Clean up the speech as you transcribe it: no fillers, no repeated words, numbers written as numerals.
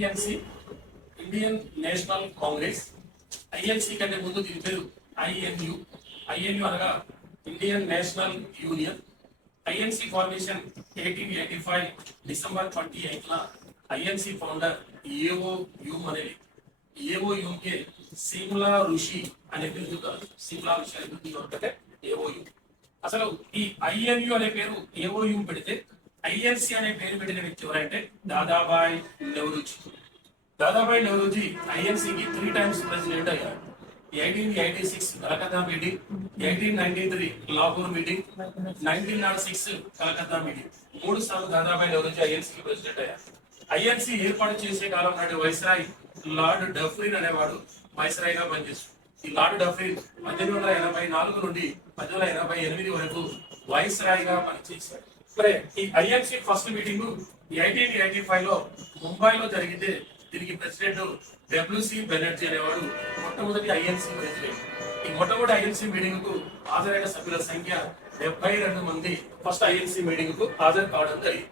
INC Indian National Congress. INC కంటే ముందు దీని పేరు ఐఎన్యు. ఐఎన్యు అనగా Indian National Union. INC formation 1885 December 28న ఐఎన్సి ఫౌండర్ ఏఓయు అనేది. ఏఓయు కే సిమ్లా ఋషి అనే బిరుదు కాదు, సిమ్లా ఋషి అనే బిరుదు అంటే ఏఓయు. అసలు ఈ ఐఎన్యు అనే పేరు ఏఓయు పెడితే ఐఎన్సి అనే పేరు పెట్టిన వ్యక్తి ఎవరంటే దాదాబాయ్ నెహ్రూజీ. దాదాబాయ్ నెహ్రూజీ ఐఎన్సికి 3 టైమ్స్ ప్రెసిడెంట్ అయ్యారు. 1886 Calcutta meeting, 1893 Lahore meeting, 1906 Calcutta meeting. 3 సార్లు దాదాబాయ్ నెహ్రూజీ ఐఎన్సికి ప్రెసిడెంట్ అయ్యారు. ఐఎన్సి ఏర్పాటు చేసే కాలం నాటి వైస్రాయ్ లార్డ్ డఫ్రిన్ అనేవాడు వైస్రాయ్గా పనిచేస్తుంది. ఈ లార్డ్ డఫ్రిన్ 1884 నుండి 1888 వరకు వైస్రాయ్ గా పనిచేశాడు. సరే, ఈ ఐఎన్సి ఫస్ట్ మీటింగ్ 1885 లో ముంబైలో జరిగితే దీనికి ప్రెసిడెంట్ డబ్ల్యూసి బెనర్జీ అనేవాడు మొట్టమొదటి ఐఎన్సి ప్రెసిడెంట్. ఈ మొట్టమొదటి ఐఎన్సి మీటింగ్ కు హాజరైన సభ్యుల సంఖ్య 72 మంది ఫస్ట్ ఐఎన్సి మీటింగ్ కు హాజరు కావడం జరిగింది.